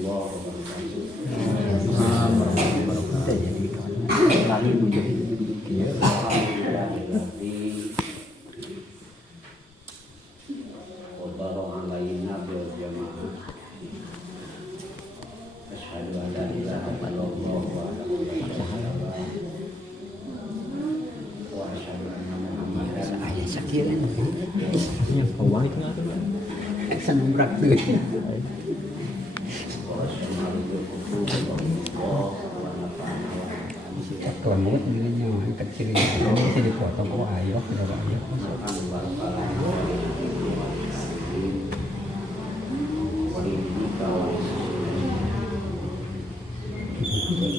warahmatullahi wabarakatuh. Jadi lagi menjadi dia Alhamdulillahilladzi qadara alaina bil jamaah. Asyhadu an la ilaha illallah wa asyhadu anna Muhammadan ayah sakit yang kawang itu nggak tuh senang berat tuh tuan banget dirinya kecil ini bisa dipotong ayah berapa ayah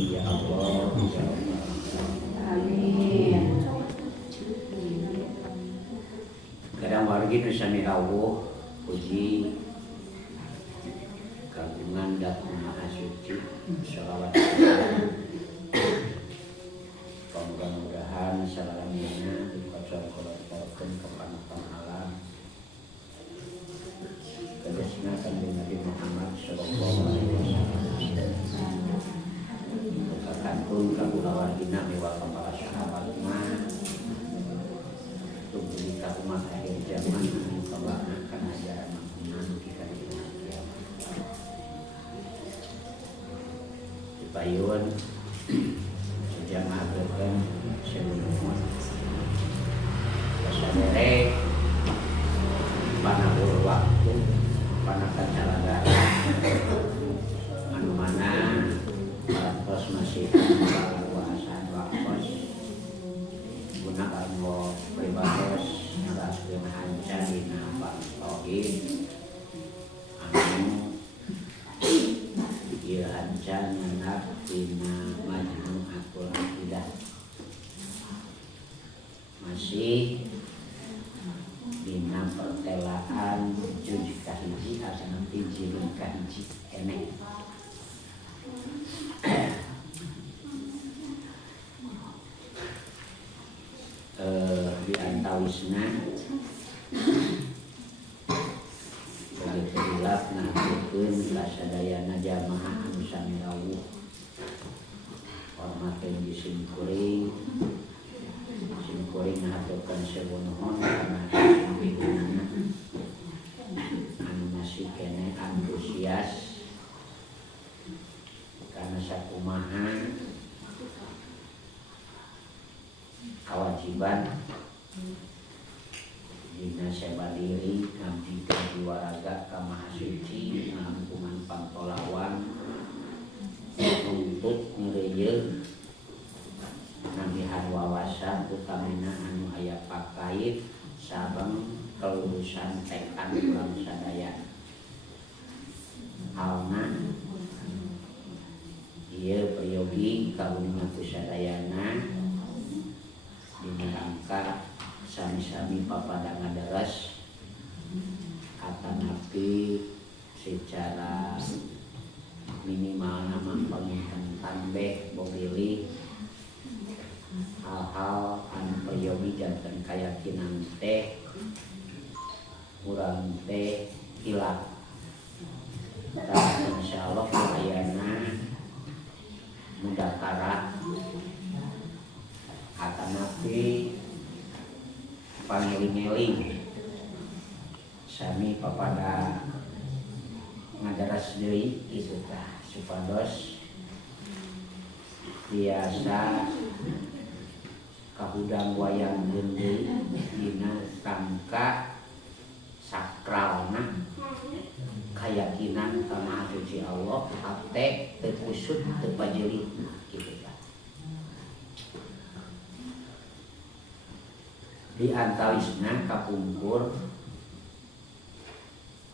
ya Allah. Kadang wargi nusani rawuh puji kagungan datang maha suci sholawat mudah-mudahan salamina dikocor-kocorkan kepanatan alam kedesna kanjeng Nabi Muhammad sallallahu alaihi wasallam kakantun kabulawargina mewah para sahabatna tubuli ka umat akhir zaman anu kabanakan ajaran Muhammad kita di kiamat dipayun jamaah berkan sebelum pasadere panabur waktu panakan calagara anu mana parantos masih kuasaan waktos guna kanggo pribados naraskeun hanca dina tauhid anu ieu hanca nyeunat dina majmu'atul aqidah masih dina pertelaan juz kahiji asana jilid kahiji keneh di antawisna begitu hilaf ngakukeun kasadayana jamaah anu sami rawuh hormateun di simkuring ngahaturkeun sebunuhun kana pimpinan anu masih kene antusias kana sakumaha kewajiban dina sabadiri ngabdi ka jiwaraga ka maha suci ngampungan pantolawan nuntut ngeureuyeuh nambihan wawasan utamina anu aya pakait sabeng kelulusan tekan ulang sadaya halna ieu prayogi kagungan kusadayana dina rangka sami-sami papada ngadaras atanapi secara minimal nama penginten tambeh bobilih hal-hal anu prayogi janten kayakinan teh urang teh hilaf tapi insyaallah ayana mudakara atanapi pangeling-eling sami papada ngadaras deui kitu tah supados biasa kahudang wayang deui dina rangka sakralna keyakinan ka Maha Suci Allah hate teu kusut teu pajeulitna kitu tah di antawisna kapungkur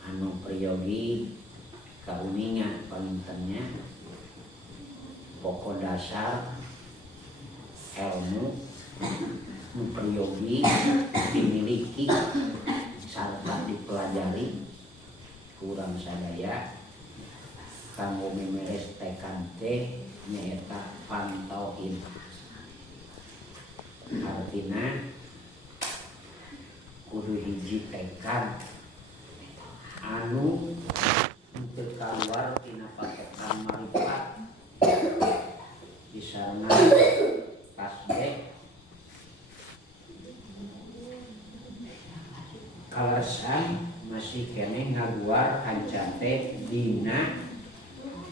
anu prayogi kauningan pangintennya pokok dasar ilmu prayogi dimiliki sarta dipelajari kurang sadaya kanggo memeres tekan teh nyaeta pantauin artina kudu hiji tekan anu teu kaluar tina paket macan teh dina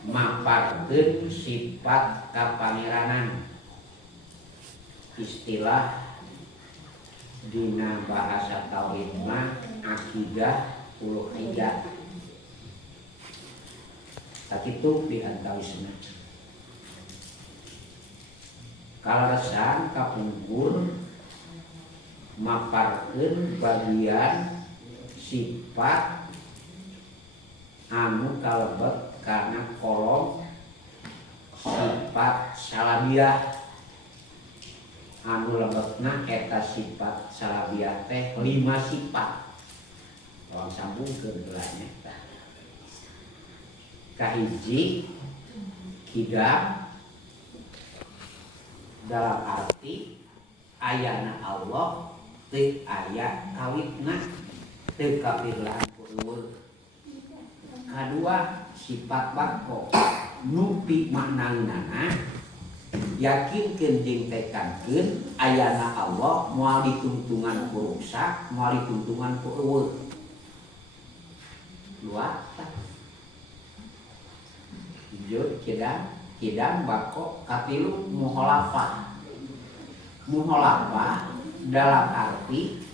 maparkeun sifat kapangeranan. Istilah dina bahasa tauhid mah akidah uluhiyah. Sakitu piantawisna. Kalaresan kapungkur maparkeun bagian sifat anu kalebet kana kolom sifat salabiah. Anu lebetna eta sifat salabiah teh 5 sifat. Tolong sambungkeun heula nya. Kahiji kidam dalam arti ayana Allah teu aya kawitna, teu kapirlaan ku eueuh. Kadua sifat bako nupi maknana yakinkeun jeung tekankeun ayana Allah moal ditungtungan ku rusak, moal ditungtungan ku eueuh. Dua hijau kidam bako katilu muholafah. Muholafah dalam arti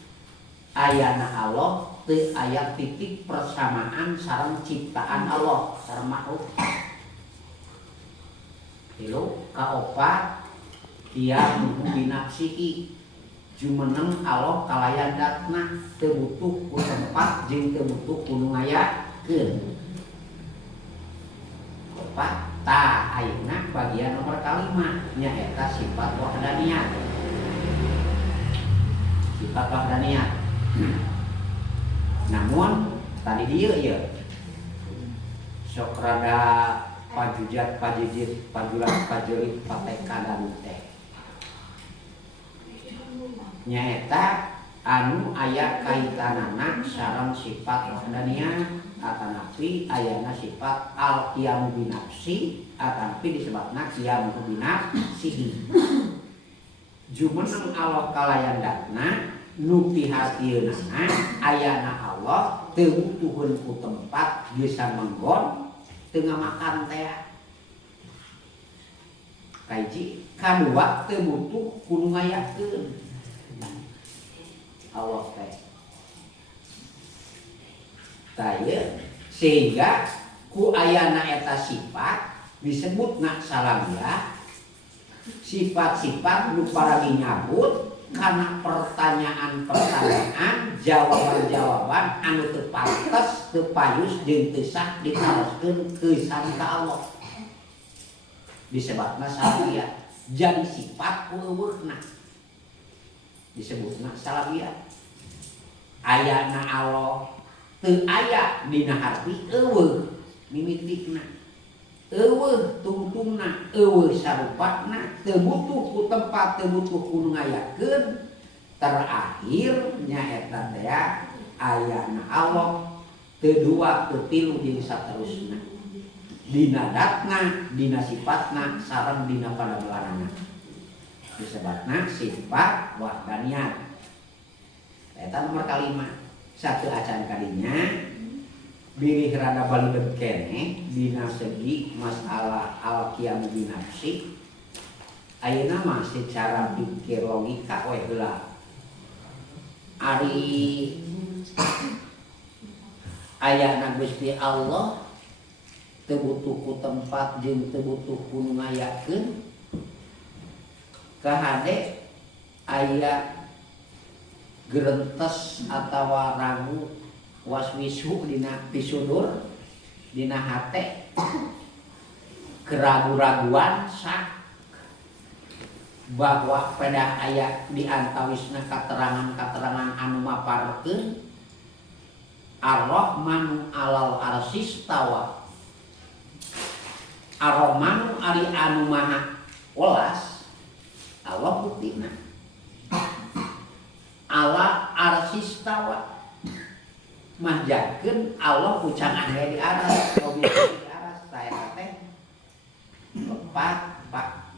ayana Allah teu aya titik persamaan sareng ciptaan Allah sareng makhluk. Tilu kaopat dia binafsihi jumeneng Allah kalayan datna teu butuh ku tempat jeung teu butuh ku nu ngayakeun. Opat ta ayeuna bagian nomor kalima nyaeta sifat wahdaniyah. Sifat wahdaniyah. Namun tadi dieu ieu sok rada pajujat pajijit pajulat pajelit pateka dan teh nyaeta anu aya kaitanana sareng sifat wahdaniyah atanapi ayana sifat al-qiyamu binafsi atanapi disebutna qiyamu binafsihi. Jumeneng Allah kalayandatna nu pihatieunana ayana Allah teu butuheun ku tempat bisa menggon teu ngamakan teh. Kahiji, kadua teu butuh ku nu ngayakeun. Allah teh. Taya sehingga ku ayana eta sifat disebutna salamiah. Sifat-sifat nu parami nyabut karena pertanyaan-pertanyaan, jawaban-jawaban anu teu pantes, teu payus jeung teu sah ditaroskeun kesan ka Allah. Disebutna salamiah. Jadi sifat ku eueuhna disebutna salamiah. Ayana Allah teu aya dina harti eueuh mimitikna. Eueuh tungtungna, eueuh sarupatna, teu butuh ku tempat, teu butuh ku ngayakeun. Terakhir nyaeta teh ayana Allah teu dua, teu tilu jeung saterusna. Dina datna, dina sifatna sareng dina padamelanana. Disebutna sifat wahdaniyah. Eta nomor kalima. Satu acan kadinya bilih rada baleudeut keneh dina segi masalah al-qiyamu binafsi. Ayeuna mah secara pikir logika we heula. Ari ayana Gusti Allah teu butuh ku tempat jeung teu butuh ku nu ngayakeun. Kahade aya gerentes atawa ragu waswisu dina pisudur dina hate keragu-raguan sak bahwa pada aya di antawisna katerangan-katerangan anu maparkeun Ar-Rahmanu 'alal arsy istawa. Ar-Rahmanu ari anu maha welas Allah buktina ala arsy istawa. Mahjakeun Allah pucang aya di aras, objek di aras saya teh lepat pak.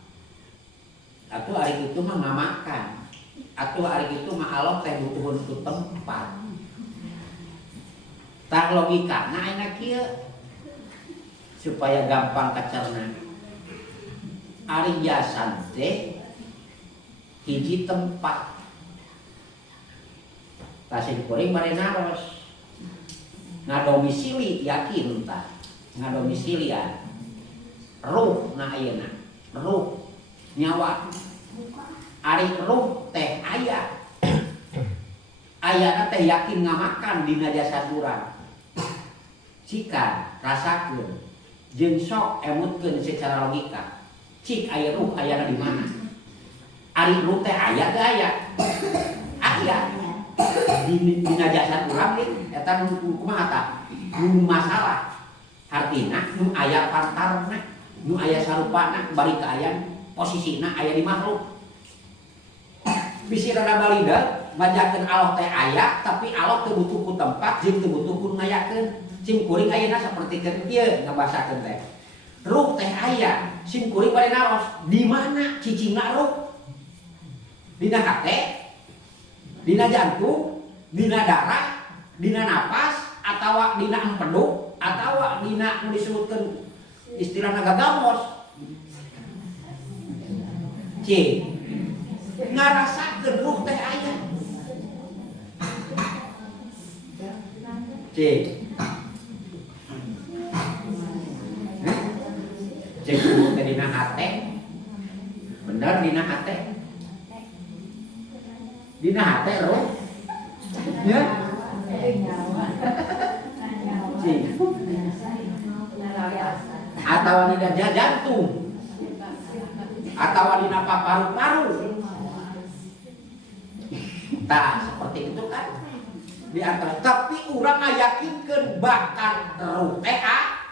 Atuh ari kitu mah ngamakan. Atuh ari kitu mah Allah teh butuheun ku tempat. Tak logikana enak kieu supaya gampang kacerna. Ari jasan teh hiji tempat. Tasih kuring mare naros. Ngadomisili yakin tah. Ngadomisilian. Ruh na ayeuna. Ruh nyawa. Ari ruh teh aya. Ayana teh yakin ngamakan dina jasad urang. Cika rasakeun jeung sok emutkeun secara logika. Cik aya ruh ayana di mana? Ari ruh teh aya teh aya. Aya. Dina jasad urang ge eta nu kumaha tah? Nu masalah. Artina nu aya pantarna, nu aya sarupana bari ka aya posisina aya di makhluk. Bisi rada balida majakeun Allah teh aya tapi Allah teu butuh ku tempat jeung teu butuh ku ngayakeun. Sim kuring ayeuna sapertikeun kieu ngabasakeun teh. Ruh teh aya, sim kuring bade naros. Di mana cicingna ruh? Dina hate, dina jantung, dina darah, dina napas, atawa dina empedu, atawa dina nu disebutkeun istilahna gagamos. Cing, ngarasakeun ruh teh aya. Cing. Cek teh dina hate. Bener dina hate. Dina hate roh. Ya. Atawa dina jantung. Atawa dina paru-paru. Tah seperti itu kan. Di antara tapi urang ngayakinkeun bahkan ruh teh aya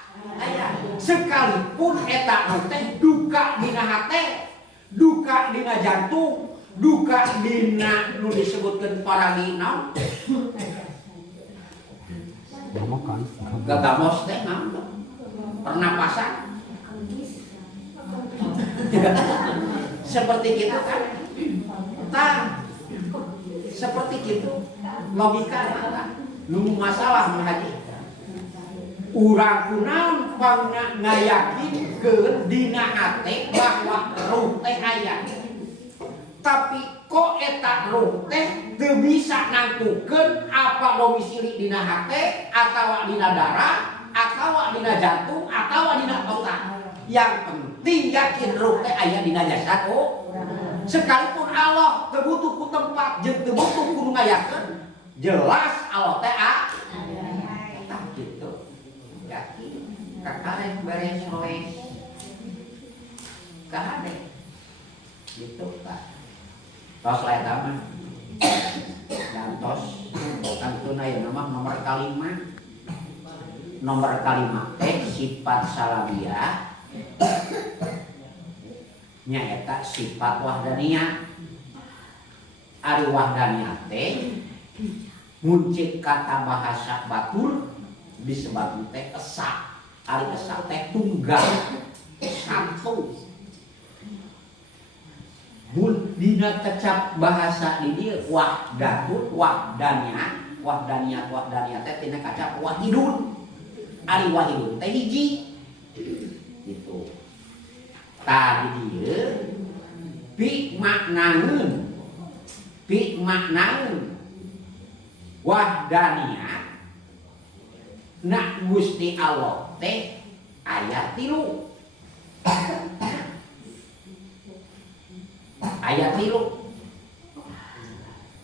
sekalipun eta teh duka dina hate, duka dina jantung, duka dina nu disebutkeun paragi naon? Gagamos teh naon? Pernapasan. Seperti gitu kan? Tah seperti gitu logika nu masalah mah haji. Urang kunaon pangna ngayakinkeun dina hate bahwa ruh teh aya. Tapi kok eta ruh teh teu bisa nangtukeun apa domisili dina hate atawa dina darah atawa dina jantung atawa dina otak. Yang penting yakin ruh teh aya dina jasad sekalipun Allah teu butuh ku tempat jeung teu butuh ku ngayakeun jelas Allah teh aya. Kakak beres roes, kakak gitu kan. Tos lain taman, dan tos tantuna ya nomor kalimat, sifat salabiyah, nyaeta sifat wahdaniyah. Ari wahdaniyah teh muncul kata bahasa batur disebut teh esa. Ari esa teh tunggal satu. Mun dina kecap bahasa di dieu wahdatun wahdaniyah teh tina kacap wahidun. Ari wahidun teh hiji. Gitu. Tadi dieu pi maknaeun wahdaniyah nak Gusti Allah teh aya 3. Aya 3.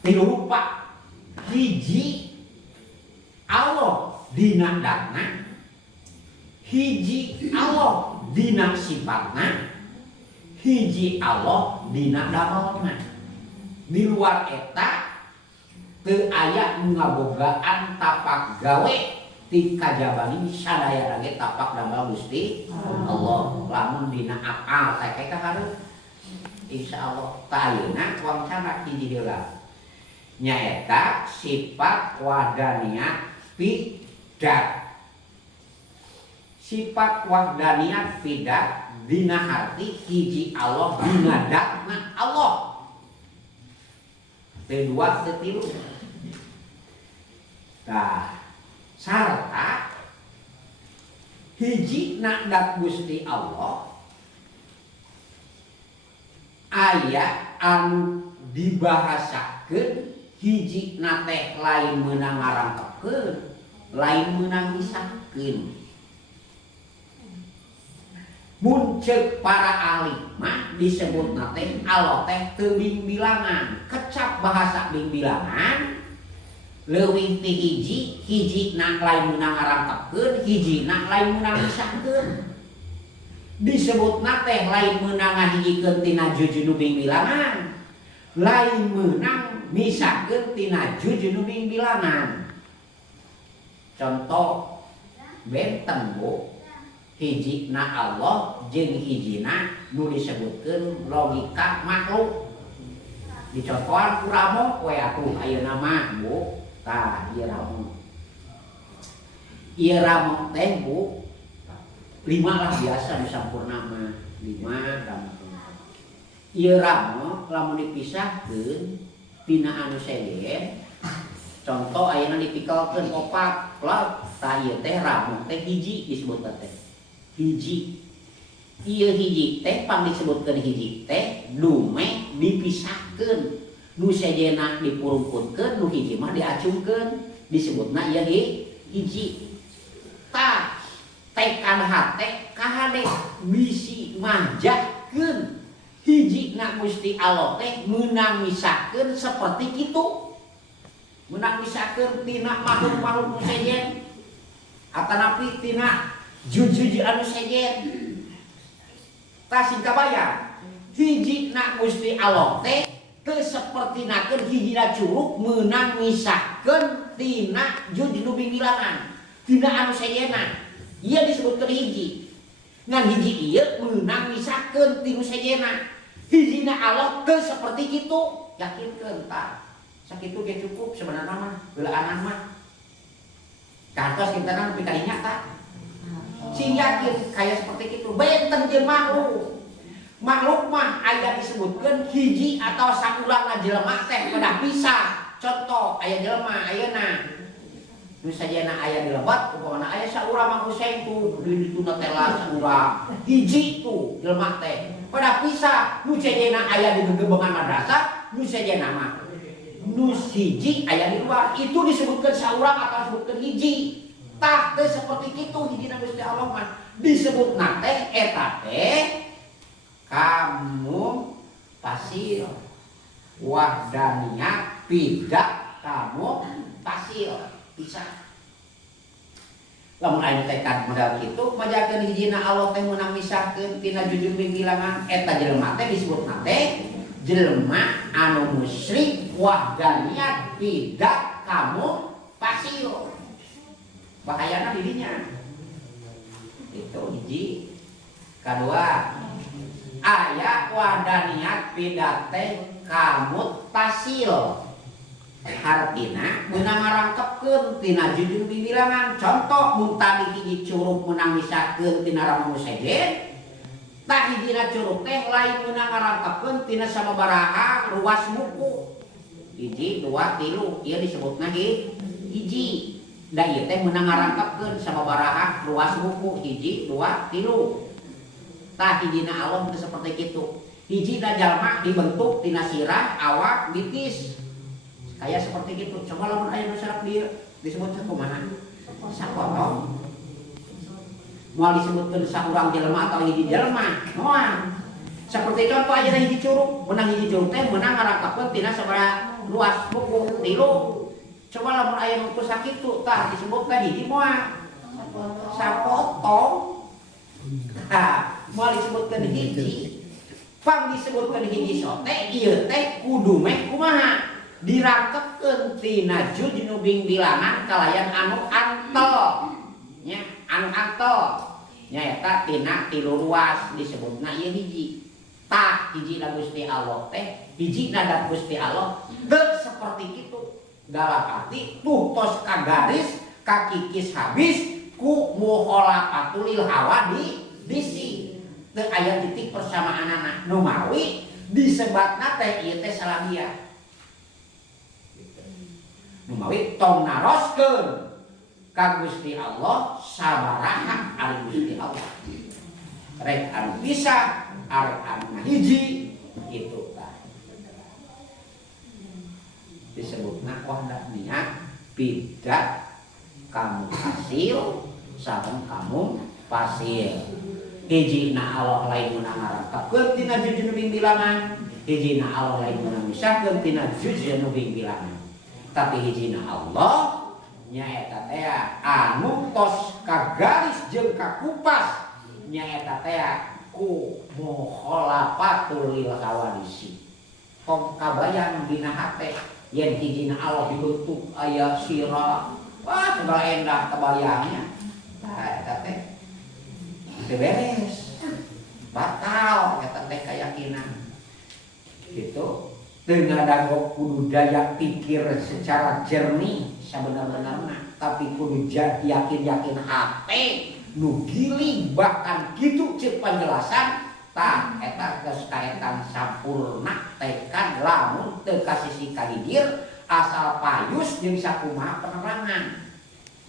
3 rupa. Hiji Allah dina datna, hiji Allah dina sifatna, hiji Allah dina damalna. Di luar eta teu aya nu ngabogaan tapak gawe ti kajabani sadaya lagi tapak damel Gusti Allah. Lamun dina afal teh hareup insyaallah tayeuna wangsana hiji heula nyaeta sifat wahdaniyah fi dat. Sifat wahdaniyah fi dat dina arti hiji Allah dina datna Allah. Teu dua teu tilu. Tah sarta hiji nak Gusti Allah aya anu dibahasakeun hiji teh lain meunang ngarangkeun lain meunang misakeun. Mun ceuk para alim mah disebutna teh Allah teh teu bingbilangan, kecap bahasa bingbilangan leuwih ti hiji-hijina lain meunang ngarangkeun, hijina lain meunang misakeun. Disebutna teh lain meunang ngahijikeun tina juju nu bingbilangan, lain meunang misakeun tina juju nu bingbilangan. Contoh benten Bu, hijina Allah jeung hijina nu disebutkeun logika makhluk. Dicontohan ku ramo we atuh ayeuna mah Bu, tah ieu ramo. Ieu ramo teh Bu 5 lah biasa disampurna mah 5 ramo. Ieu ramo lamun dipisahkeun tina anu sejen, contoh ayeuna dipikelkeun opat lah, tah ieu teh ramo teh hiji disebutna teh. Hiji ieu hiji teh pang disebutkeun hiji teh dume dipisahkeun, nu sejena dipurungkunkeun, nu hiji mah diacungkeun, disebutna ieu hiji. Tah tekan hate kahade bisi majahkeun hijina Gusti Allah teh meunang misahkeun saperti kitu, meunang misahkeun tina makhluk-makhluk nu sejen atanapi tina juju anu sejen. Tah sing kabayang hijina Gusti Allah teh teu sapertinakeun hijina curug meunang misahkeun tina juju nu bingbilangan, tina anu sejena. Ieu disebutkeun hiji. Ngan hiji ieu meunang misahkeun ti nu sejena. Hijina Allah teu saperti kitu, yakinkeun tah. Sakitu ge cukup sebenarnya mah, geulaanan mah. Kantos kita kan pikarinya tah. Sing yakin kaya seperti itu benten jeung makhluk. Makhluk mah aya disebutkeun hiji atau sakurangna jelema teh pada pisah. Contoh aya jelema ayeuna nu sajana aya di lebat upamana aya saurang Mang Hussein tu di dituna tela saurang hiji tu jelema teh pada pisah. Nu sajana aya di gegebengan madrasah, nu sajana mah nu hiji aya di luar, itu disebutkeun saurang atau disebutkeun hiji. Tah teh seperti kitu hijina Gusti Allah mah disebutna teh eta teh kamu pasil wahdaniyah pidak kamu pasil pisah. Lamun aya tekan modal kitu majakeun hijina Allah teh meunang misahkeun tina jujur bingbilangan, eta jelema teh disebutna teh jelema anu musyrik wahdaniyah pidak kamu pasil. Bahayana dirinya itu hiji. Kadua aya wadaniyat pidate kamut tasil, artina meunang ngarangkepkeun tina jujur bingbilangan. Contoh mun tadi hiji curug meunang misahkeun tina ramo sejen, tah hijina curug teh lain meunang ngarangkepkeun tina sababaraha ruas buku 1, 2, 3, ieu disebutna hiji. Da ieu teh meunang ngarangkepkeun sababaraha ruas buku 1, 2, 3. Tah hijina Allah teh saperti kitu. Hijina jalma dibentuk tina sirah, awak, bitis. Kayak seperti kitu. Coba lamun aya nu sareng dieu disebut sakumaha? Sapotong. Moal disebutkeun saurang jelema atau hiji jelema. Moal. Seperti contoh ayeuna hiji curug, meunang hiji curug teh meunang ngarangkepkeun tina sabaraha ruas buku 3. Coba lamun aya nu sakitu tah disebutkeun hiji moal sapotong. Tah moal disebutkeun hiji, pang disebutkeun hiji sote ieu teh kudu meh kumaha? Dirangkepkeun tina jujur nu bingbilangan kalayan anu antel. Nya, anu antel. Nya eta tina 3 ruas disebutna ieu hiji. Tah hijina Gusti Allah teh, hijina dan Gusti Allah teu saperti kitu. Dalam arti tuh tos kagaris kakikis habis ku muholafatulil hawa di bisi teu aya titik persamaanana nu mawi disebatna teh ieu teh salabiyah nu mawi tong naroskeun ka Gusti Allah sabaraha ari Gusti Allah rek anu bisa arek anu hiji gitu tah disebutna wahdaniyah bidat kamu hasil sareng kamu pasil hijina Allah lain meunang ngarangkapkeun tina jujur bilangan hijina Allah lain meunang misahkeun tina jujur bilangan tapi hijina Allah nyaeta teh anu tos ka garis jeung ka kupas nyaeta teh ku mukhalafatul lil hawadisi tong kabayang dina hate yen hijina Allah dibentuk aya sira wah segala endah kebayangnya tah eta teh teu beres batal eta teh keyakinan gitu teu ngadanggo kudu daya pikir secara jernih sabenar-benarna tapi kudu yakin-yakin hate nu giling bahkan kitu ceuk penjelasan tah eta geus kaetan sampurna tekan lamun teu kasisi kadidir asal payus jeung sakumaha penerangan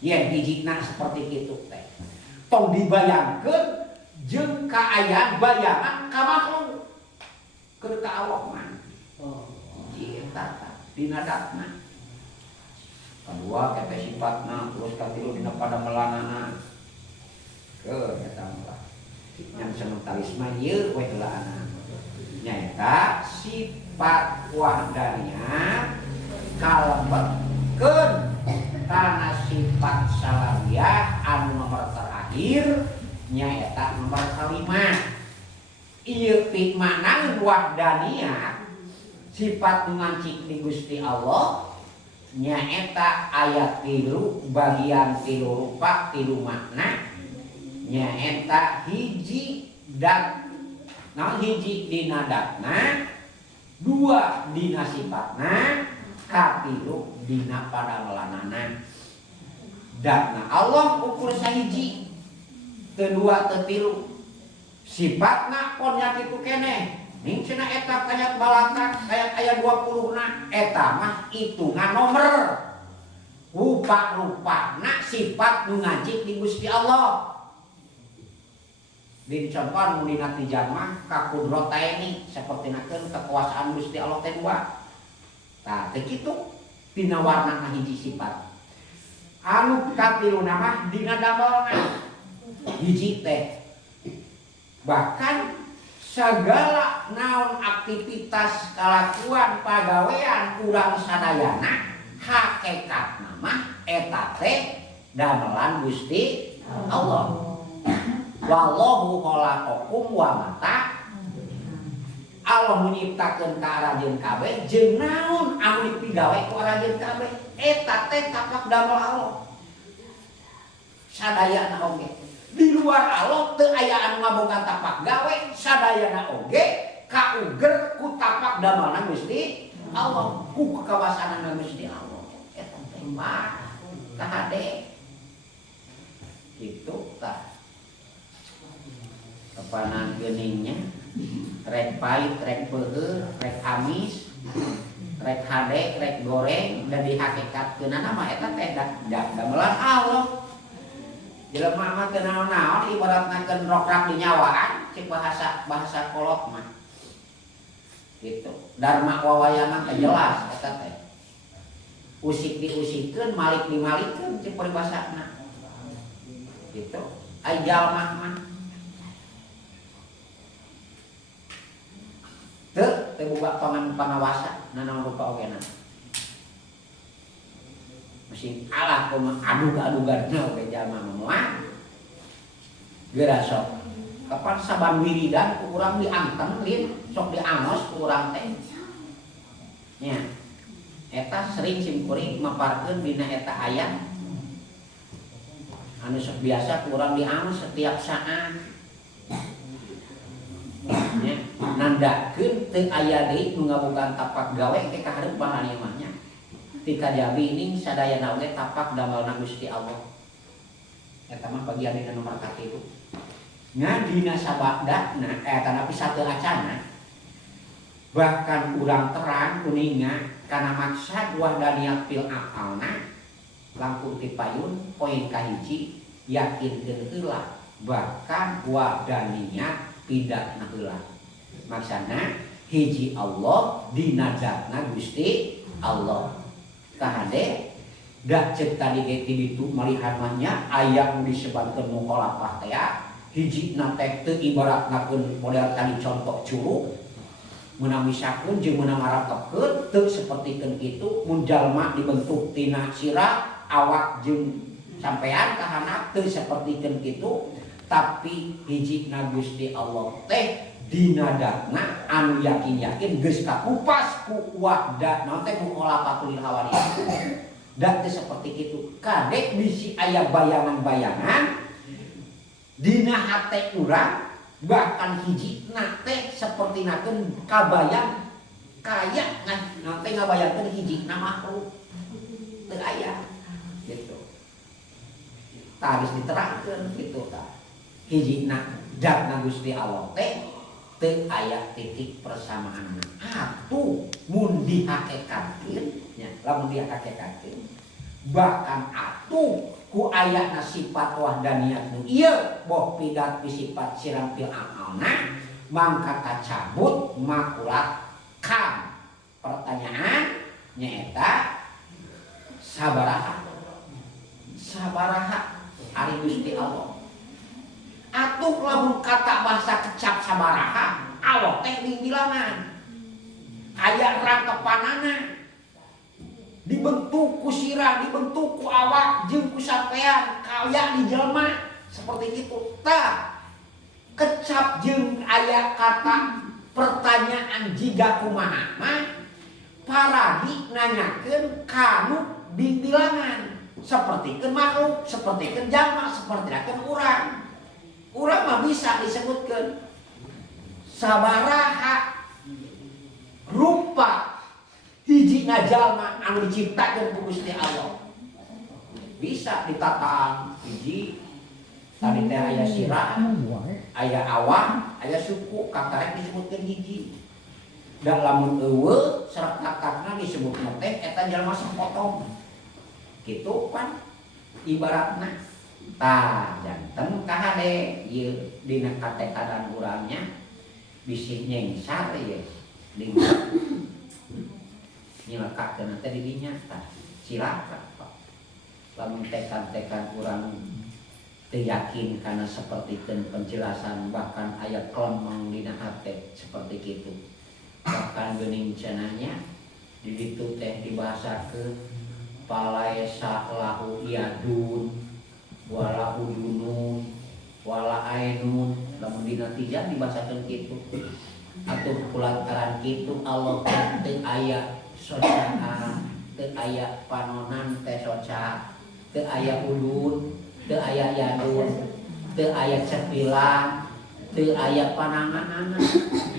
yen hijina seperti kitu teh tong dibayangkeun jeung kaayaan bayangan ka makhluk keur ka Allah mah eta tah dina datna kedua kete sifatna terus katilu dina padamelanana keur eta mah yang sementalisme ieu we heulaana nyaeta sifat wahdaniyah kalebetkeun kana sifat salawiyah anu nomor terakhir nyaeta nomor 5 ieu pikmana wahdaniyah sifat ngancik di Gusti Allah nyaeta ayat 3 bagian 3 rupa 3 makna nyaeta hiji dan hiji dina datna 2 dina sifatna katilu dina padamelanana datna Allah ukur sahiji kedua tetilu sifatna pon nya kitu keneh ning cenah eta ayat balata ayat 20 na eta mah hitungan nomor rupa-rupana sifat nu ngajik di Gusti Allah dicontohan mulina ti jamah ka kudrota ini seperti nakeun kekuasaan Gusti Allah teh 2 tah teh kitu tina warna hiji sifat anu katiluna mah dina damelna hiji teh bahkan segala naon aktivitas kalakuan pagawean urang sadayana hakikatna mah eta teh damelan Gusti Allah wallahu khalaqakum wa mata Allah menciptakeun ka arajeun kabeh jeung naon anu dipigawe ku arajeun kabeh eta teh tapak damel Allah sadayana oge di luar Allah teu aya anu ngaboga tapak gawe sadayana oge kauger ku tapak damelna Gusti Allah ku kekawasanan Gusti Allah eta teh mah kahade kitu tah kepanan geuningnya rek pait rek peuleuh rek amis rek hade rek goreng dan dihakikatkeunana mah eta teh damelan Allah jelema mah teu naon-naon ibaratna rokrak di nyawaan cek bahasa kolot mah gitu dharma wawayana teh jelas eta teh usik diusikeun malik dimalikeun cek peribahasana gitu ai jalma mah teu boga pangawasa nanaon rupa ogena mesin alah kumaha aduga-aduganna oge jalma moal geura sok kapan saban wiridan ku urang dianteng lin sok diangos ku urang teh nya eta sering simkuring maparkeun dina eta ayat anu sok biasa ku urang diangos setiap saat nya nandakeun teu aya deui nu ngabogaan tapak gawe teh ka hareup bahan ieu mah nya tika jabi ning sadayana oge tapak damelna Gusti Allah eta mah bagian dina nomor 1 nya dina sabagdana eta napi sateul acana bahkan urang terang kuninga kana maksad wahdaniyat fil aqalna langkung ti payun poin kahiji yakinkeun heula bahkan wadaninya pidana heula. Maksana hiji Allah dina zatna Gusti Allah. Kahade dak ceuk tadi ge ti ditu malihatnya aya nu disebutkeun mukhalafah teh hijina teh teu ibaratnakeun model tadi contoh curug meunang misakeun jeung meunang ngaratepkeun teu sapertikeun kitu mun jalma dibentuk tina sirah awak jeung sampean kahana teu sapertikeun kitu tapi hijina Gusti Allah teh dina datna anu yakin-yakin geus kakupas ku wahda naon teh mukhalafatul hawani. Da teh saperti kitu. Kadek bisi aya bayangan-bayangan dina hate urang bahkan hijina teh sapertinakeun kabayang kaya naon teh ngabayangkeun hijina makhluk teu aya gitu. Tah geus diterangkeun kitu tah. Hijina zatna Gusti Allah teh teu aya titik persamaan. Atuh mun dihakekatkeun nya, lamun dihakekatkeun bahkan atuh ku aya sifat wahdaniyat nu ieu boh pidat sifat sirampil amalna mangka kacabut makulat kam. Pertanyaan nyaeta sabaraha? Sabaraha ari Gusti Allah? Atuh lamun kata bahasa kecap sabaraha Allah teh bilangan aya rangkepanana dibentuk ku sirah dibentuk ku awak jeung ku sampean kaya di jelema seperti itu tah kecap jeung aya kata pertanyaan jiga kumaha mah paragi nanyakeun kanu bilangan sapertikeun makhluk sapertikeun jalma sapertikeun urang. Urang mah bisa disebutkan sabaraha rupa hijina jalma anu diciptakeun ku Gusti Allah. Bisa ditatang hiji tadi teh aya sirah, aya awak, aya suku, kakarek disebutkeun hiji. Da lamun eueuh sarak kakakna disebutna teh eta jalma sapotong. Kitu pan ibaratna. Tah janten kahade ieu dina katekadan urangnya bisi nyengsar ye dina nyelekakeun teh di dinya tah silakan lamun tekan-tekan urang teu yakin kana sapertikeun penjelasan bahkan aya kelemang dina hate seperti kitu bahkan geuning cenanya di ditu teh dibahasakeun palaesa lahu yadun wala udunun wala ainun lamun dina tiga dibacakeun kitu atuh kulantaran kitu Allah teu aya socaan teu aya panonan teh soca teu aya udun teu aya yadun teu aya cepilang teu aya pananganana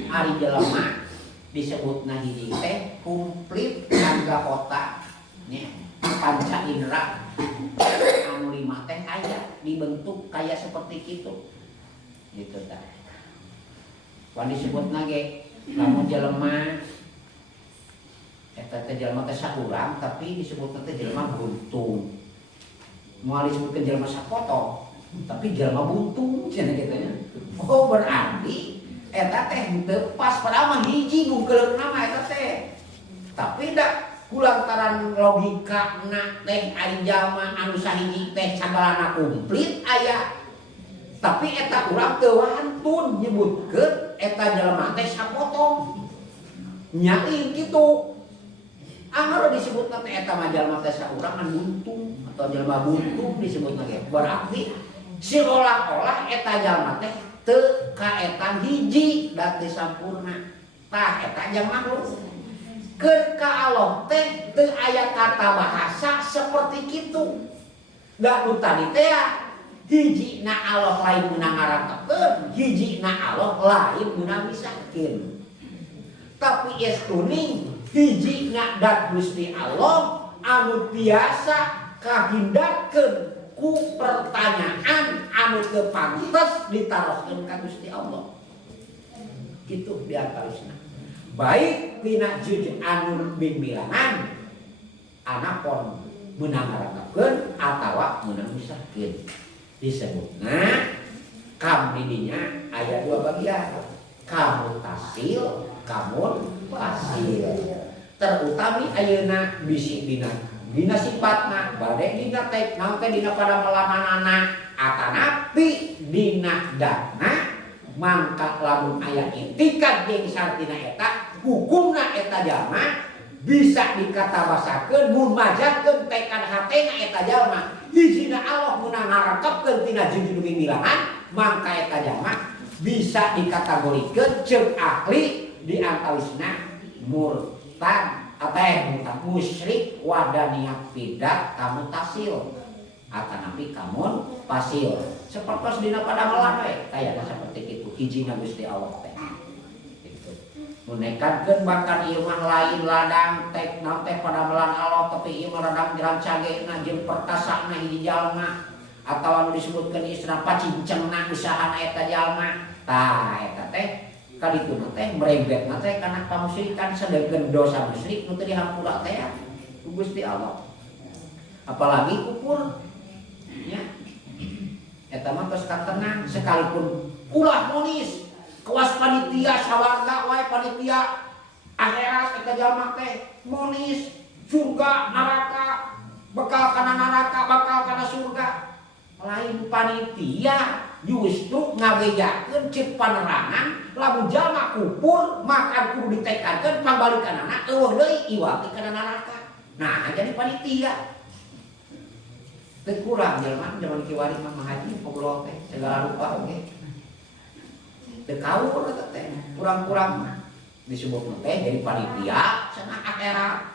ari jelema disebutna hiji teh komplit angga otak nya panca indera anu lima teh aya dibentuk kaya seperti kitu gitu tah. Wan disebutna ge lamun jelema eta teh jelema teh saurang tapi disebutna teh jelema buntung. Moal disebutkeun jelema sapoto tapi jelema buntung cenah kitu nya. Oh berarti eta teh teu pas padahal mah hiji gugeleukna mah eta teh. Tapi da kulantaran logika na teh ari jalma anu sahiji teh sagalana komplit aya tapi eta urang teu wantun nyebutkeun eta jalma teh sapotong nyain kitu anggar disebutna teh eta mah jalma teh saurang anu buntung atau jalma buntung disebutna ge berarti seolah-olah eta jalma teh teu kaetan hiji da teu sampurna tah eta jalma makhluk keur ka Allah teh teu aya kata bahasa seperti kitu. Da nu tadi teh hijina Allah lain meunang ngarantekeun, hijina Allah lain meunang misakeun. Tapi estuni hijina dat Gusti Allah anu biasa kahindarkeun ku pertanyaan anu teu pantes ditaroskeun ka Gusti Allah. Kitu diantarosna. Baik tina jujur anu bilangan anapun menang ngarangkeun atawa menang misahkeun. Disebutna kam didinya aya dua bagian. Kamu tasil, kamu pasil. Terutami ayeuna bisi dina sifatna bade dina teh naon teh dina pada melamanana atanapi dina dana mangka lamun aya intikan jeung sartina eta hukumna eta jalma bisa dikatabasakeun mun majakeun tekad hatena eta jalma hijina Allah mun ngarakepkeun tina jeung bilangan mangka eta jalma bisa dikategorikeun jeung ahli di antawisna murtad murtad musyrik wadaniyah bidah kamu tasil atanapi kamu pasil sepertos dina pada melang we kayaknya seperti itu hijina Gusti Allah teh gitu munekatkeun bahkan ieu mah lain ladang teh naon teh pada melang Allah tapi ieu mah ladang jalan cagena jeung pertasana hiji jalma atawa nu disebutkeun istilah pacincengna usahana eta jalma tah eta teh kali itu teh merebet teh karena kamusyrikan sedengkeun dosa musyrik nu teu dihampura teh ku Gusti Allah. Apalagi kufur nya. Eta mah geus katenang sekalipun ulah monis kewas panitia sawarga wae panitia akhirat eta jalma teh monis surga neraka bakal kana neraka bakal kana surga lain panitia justru ngabejakeun cek panerangan lamun jalma kufur maka kudu ditekadkeun pambalikanana eueuh deui iwal teh kana neraka. Nah, jadi panitia. Teu kurang jalma zaman kiwari mah haji poglok teh segala rupa oge. Teu kaur eta teh, kurang-kurang mah disebut teh jadi panitia cenah akhirat.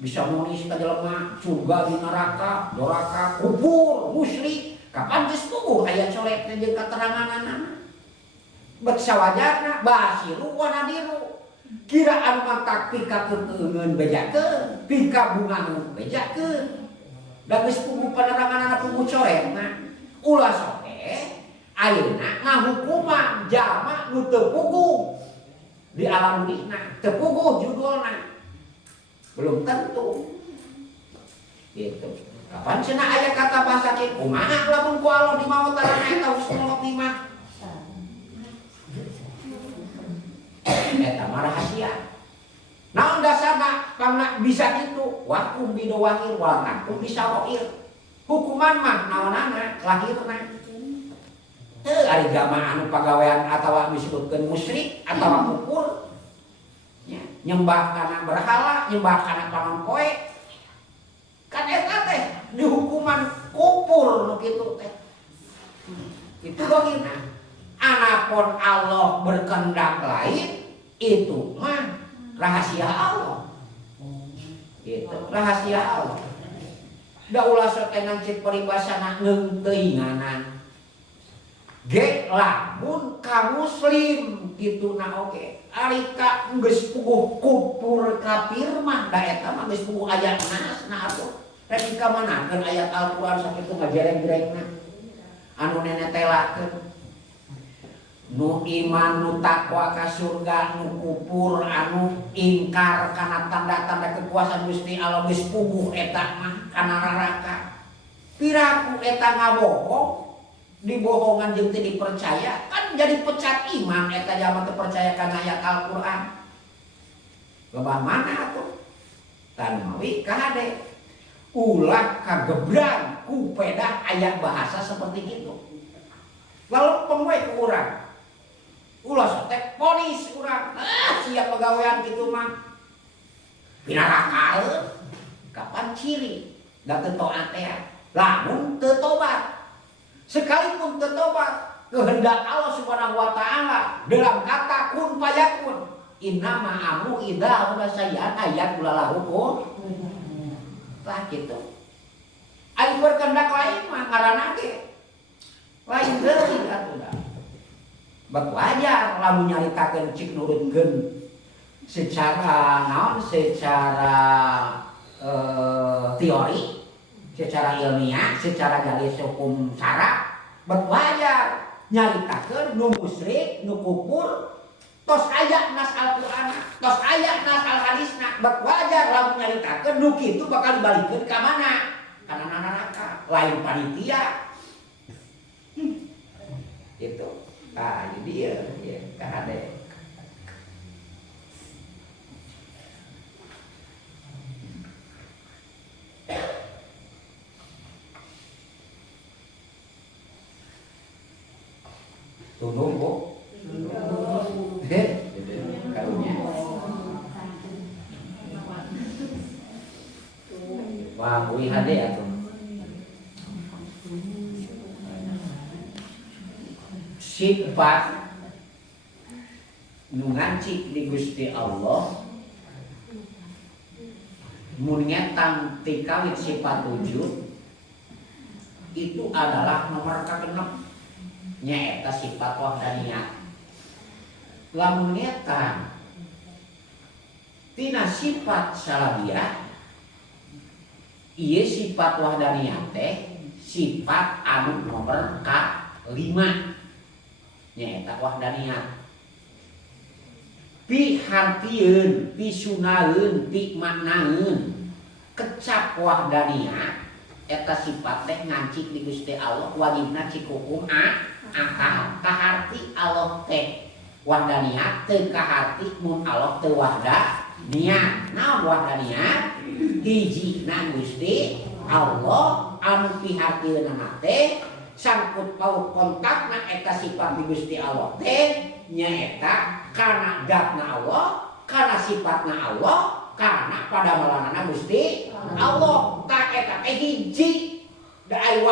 Bisa monis ka jelema surga di neraka, doraka, kufur, musyrik. Kapan geus puguh aya coletna jeung kateranganana. Bet sawajarna basiru wa nadiru. Kira anu mangtak pika keungeun bejakeun, pika bungaheun bejakeun. Da geus puguh paneranganana puguh coretna. Ulah soke ayeuna ngahukuman jalma nu teu puguh di alam dunia, teu puguh judulna. Belum tentu gitu. Kapan cenah aya kata bahasa kieu kumaha lamun ku Allah di mautaran eta husnul khotimah eta mah rahasia. Naon dasarna karena bisa kitu wakum bidawahir walakum bisawair. Hukuman mah naonana lahirna teu ari jamaah anu pagawean atawa disebutkeun musyrik atawa kufur nyembah kana berhala, nyembah kana panon poe. Kan eta teh di hukuman kufur nu kitu teh. Itu dohirna. Anapun Allah berkehendak lain, itu mah rahasia Allah. Gitu, rahasia Allah. Da ulah sok tenang cek peribasana ngeuteuinganan. Ge lamun ka muslim kitu na oge. Ari ka geus puguh kufur kafir mah da eta mah geus puguh ayat nas na atuh. Rek dikamanakeun ayat Al-Qur'an sakitu ngajereng-jerengna. Anu nenetelakeun. Nu iman nu takwa ka surga nu kufur anu ingkar kana tanda-tanda kekuasaan Gusti Allah geus puguh eta mah kana neraka. Piraku eta ngabohong dibohongan jeung teu dipercaya kan jadi pecat iman eta jalma teu percaya kana ayat Al-Qur'an. Loba mana atuh? Tan mawi kahade. Ulah kagebrang ku pedah aya bahasa seperti itu. Lalu pengwe ku urang. Ulah sotek ponis urang. Siap pegawaian kitu mah. Pinarakaeun. Kapan ciri? Da teu taat teh. Lamun teu tobat. Sekalipun tertobat kehendak Allah Subhanahu wa taala dalam kata kun fayakun innama amru idza arada sayyan ayat ulalahu kun tah kitu ari berkehendak lain mah ngaranna ge lain deui atuh bak wajar lamun nyaritakeun cik nurutkeun secara naon secara teori secara ilmiah, secara garis hukum syara, berwajar nyaritakeun nu musyrik, nu kufur, tos aya nas Al-Qur'an, tos aya nakal hadisna bak wajar lamun nyaritakeun nu kitu bakal dibalikeun ka mana? Kana neraka, lain panitia. Gitu. Nah, jadi ya kahade. Tundung Bu. Karunya. Wah, kuwi hade atuh. Sifat nu ngancik di Gusti Allah mun nyetang ti kawit sifat wujud itu adalah nomor kagenep nyaeta sifat wahdaniyah. Lamun nyetang tina sifat salabiyah ieu sifat wahdaniyah teh sifat anu nomor ka-5 nyaeta wahdaniyah. Pi hartieun, pi sunaeun, pi maknaeun kecap wahdaniyah eta sifat teh ngancik di Gusti Allah wajibna cik hukum akal kaharti Allah teh wahdaniyah teu kaharti mun Allah teu wahdaniyah. Naon wahdaniyah? Hijina Gusti Allah anu pi hartieunna teh sangkut paut kontakna eta sifat di Gusti Allah teh nyaeta kana datna Allah, kana sifatna Allah, kana pada malanana Gusti Allah. Ta eta teh hiji. Da ai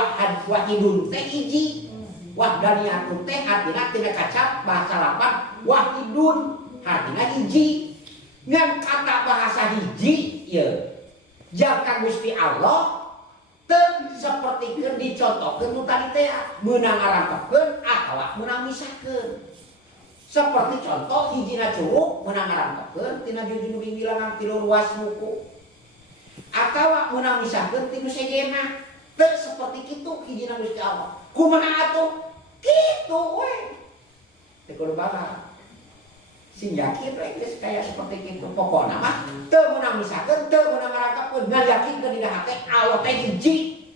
wahidun teh hiji. Wahdaniyatun teh artina tina kacap bahasa lapan wahidun artina hiji. Ngan kata bahasa hiji ye jaka Gusti Allah teu sapertikeun dicontohkeun nu tadi teh meunang ngarangkepkeun atawa meunang misahkeun. Seperti contoh hijina curug meunang ngarangkepkeun tina jujun bilangan 3 ruas muku. Atawa meunang misahkeun tina segena. Teu seperti kitu hijina Gusti Allah. Kumaha atuh? Kitu we. Teu kudu babar. Sing yakin we geus kaya seperti kitu. Pokona mah teu meunang misahkeun, teu meunang ngarangkepkeun, ngayakinkeun dina hate Allah teh hiji.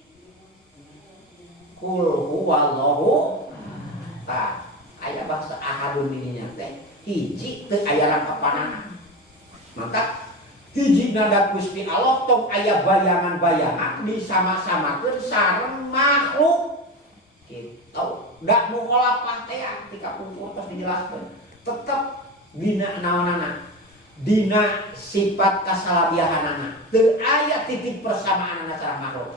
Qul huwallahu ahad. Aya bahasa ahadun dirinya teh hiji teu aya rangkepanana. Maka hiji nada Gusti Allah tong aya bayangan-bayangan disama-samakeun sareng makhluk. Kitu. Da mukhalafah teh tika pungkur tos dijelaskeun. Tetep dina naonana? Dina sifat kasalabiahanana. Teu aya titik persamaanana sareng makhluk.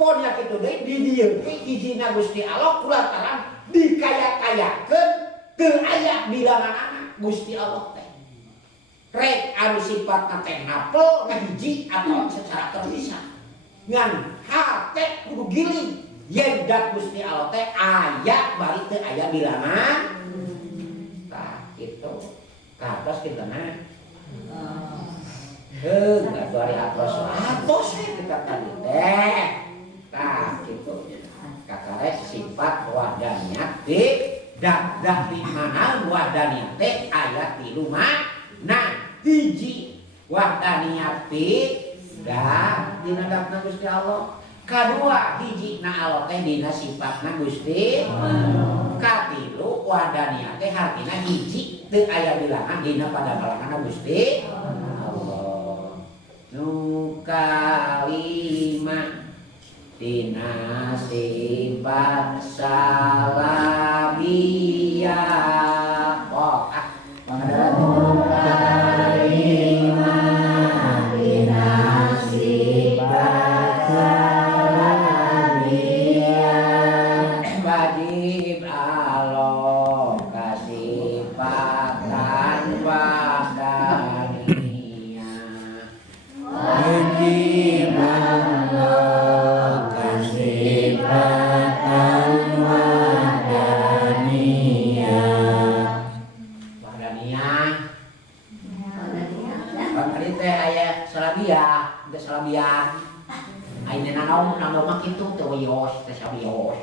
Ponna kitu deui di dieu teh hijina Gusti Allah kulantaran dikaya-kayakeun teu aya bilanganana Gusti Allah teh. Rek anu sifatna teh hafal ngahiji atau secara terpisah. Ngan hate kudu giling yen dat Gusti Allah teh aya bari teu aya bilangan. Tah kitu. Katos kitana. Enggak dari atos kita tadi teh. Tah kitu. Kakarek sifat wahdaniyah di dak di mana wahdaniyah teh aya 3 nah hiji wahdaniyah fi dak dina datna Gusti Allah. Kadua hiji na Allah teh dina sifatna Gusti. Katilu wahdaniyah teh artina hiji teu aya bilangan dina pada malanganna Gusti Allah. Nu kalima dina sifat salabiyah. Oh, kalimah dina sifat salabiyah. Wajib Allah kasifatan wahdaniyah. Wajib Allah kasifatan wahdaniyah. Wahdaniyah. Tadi teh aya salabiyah, teh salabiyah. Ayeuna naon mah kitu teh wios, teh sabios.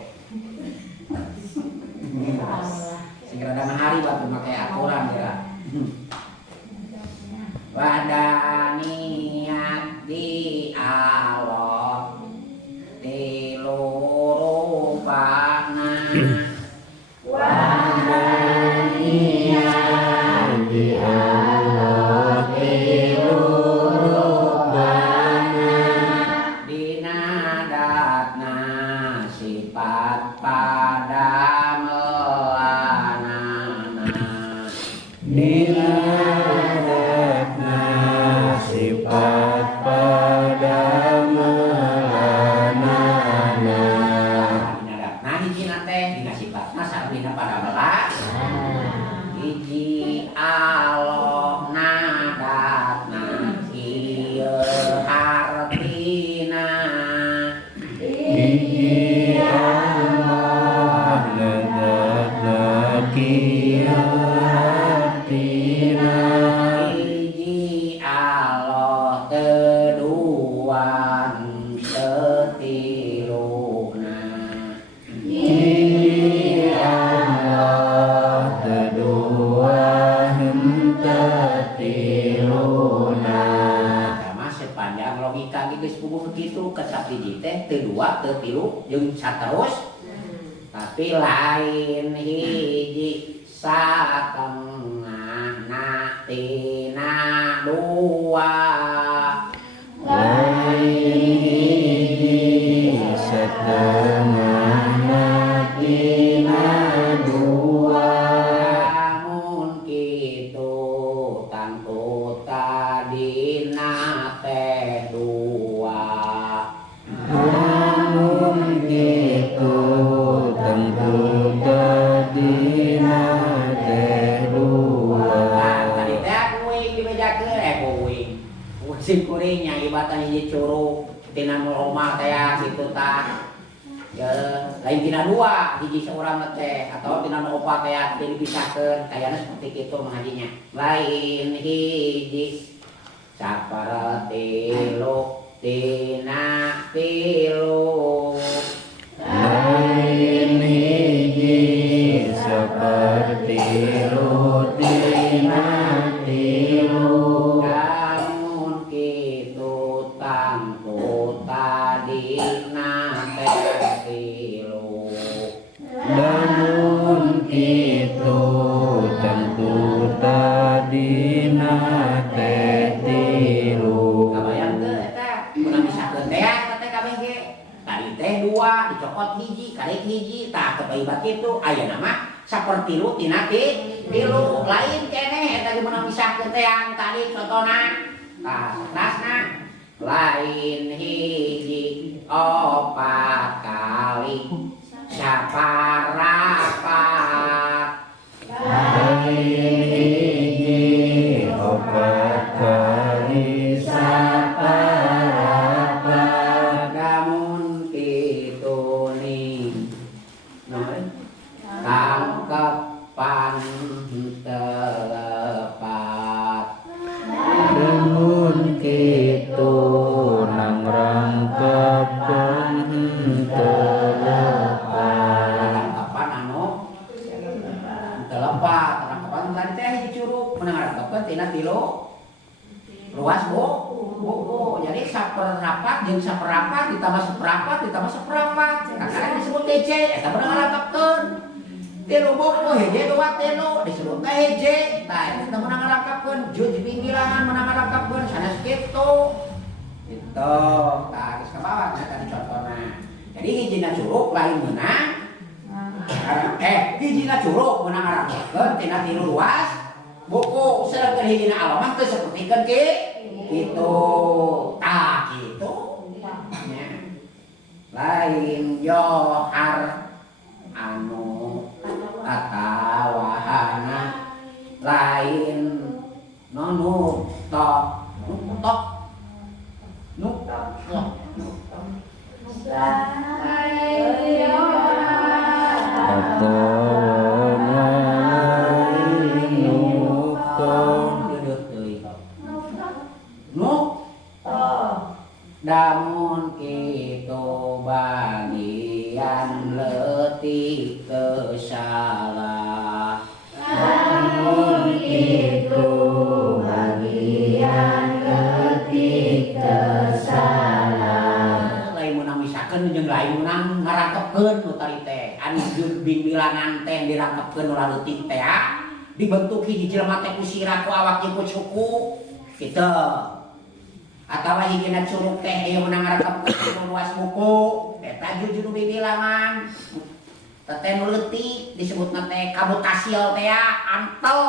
Sing rada ngahari batu make aturan ya. Wanian di Allah tilurubana dina datna sifat pada melanana dina datna sifat pada melanana dina datna hiji teh dina sifatna sartina pada melanana hiji Allah nadatna ieu hartina hiji Allah nadatna kieu hartina hiji Allah keduan setiluna hiji Allah kedua henteu tiluna sama sepanjang logika geus puguh kitu ketak hiji teh teu dua teu tilu jeung saterus tapi lain hiji satengahna tina dua lain hiji setengahna tina dua lamun kitu tangtu tadina teh dua namun kitu tentu tadina teh dua tadi teh kuing dibejakeun kuing sing kuring nya ibatan hiji curug tina nu omah teh kitu tah ya lain tina dua hiji seurang teh atau tina nu opat teh dipisahkeun kayana seperti kitu mengajinya lain hiji saperti lu tina tilu lain hiji seperti rutina tilu lamun kitu tangtu tadina teh tilu namun kitu tentu tadina teh tilu kabayang teu eta mun misalkeun teh teh kabeh ge tadi teh dua dicokot hiji karek hiji tah kebaibat kitu ayeuna mah saperti lu tina tilu lain keneh eta ge mun misalkeun teh tadi contona tah sakrasna lain hiji opat kali saparapat lain hiji opat kali saparapat namun kitu ning tangkepan telepat namun kitu nang rangkepan telepat tangkepan anu telepat tangkepan tadi teh hiji curug menang rangkepan tina tilu luas buku jadi saperapat jeung saperapat ditambah seperapat ditambah seperapat kakak disebut TC eta bener ngarangkepkeun tilu buku hiji dua tilu disebut teh hiji tah eta teh menang ngarangkepkeun juj pinggilan menang ngarangkepkeun sanes kitu gitu tah geus kabawa tadi contona jadi hijina curug lain meunang hijina curug menang ngarangkepkeun tina tilu luas buku sedangkan hijina alamat teh sapertikeun gitu tah gitu nya lain johar anu atawahana lain nonu tok damun kitu bagian leutik teu salah namun kitu bagian leutik teu salah lain meunang misakeun jeung lain meunang ngarangkepkeun nu tadi teh anu bilangan teh dirangkepkeun ulah leutik teh dibentuk hiji jelema teh ku sirah ku awak jeung ku suku kitu. Atawa hijina curug teh aya meunang ngarangkepkeun luas buku eta jujur bibilangan. Teh nu leutik disebutna teh kabutasil teh antel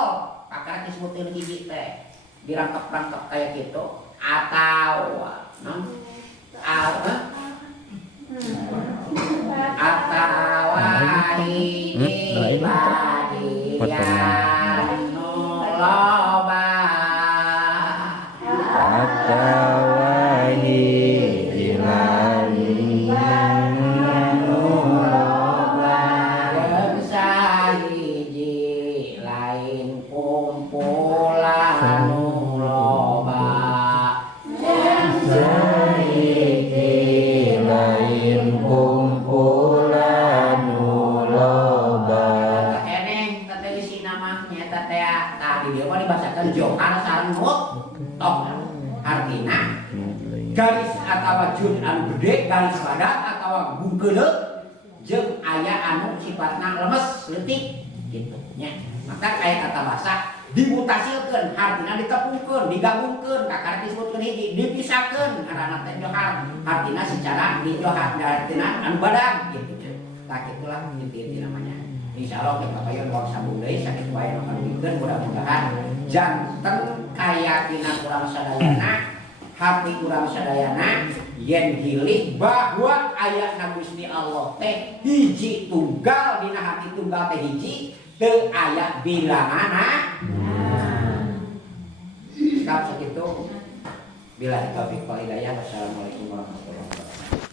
pakar disebutkeun hiji teh dirangkep-rangkep kaya kitu atau johar sareng mut tok artina garis atawa jun anu gede garis padat atawa bungkeuleuk jeung aya anu sifatna lemes leutik kitu nya. Maka aya kata bahasa dimutasilkeun artina ditepungkeun digabungkeun kakar disebutkeun hiji dipisahkeun ngaranna teh johar artina secara di johar artina anu badan kitu. Tah kitulah inti namanya. Insyaallah kita bayar uang sambung deui sakit wae nu kadikeun mudah-mudahan janten kayakinan urang sadayana hati urang sadayana yen hilih bahwa ayatna Gusti Allah teh hiji tunggal dina hati tunggal teh hiji teu aya bilanganna. Sikap sakitu billahi taufiq wal hidayah. Wassalamualaikum warahmatullahi wabarakatuh.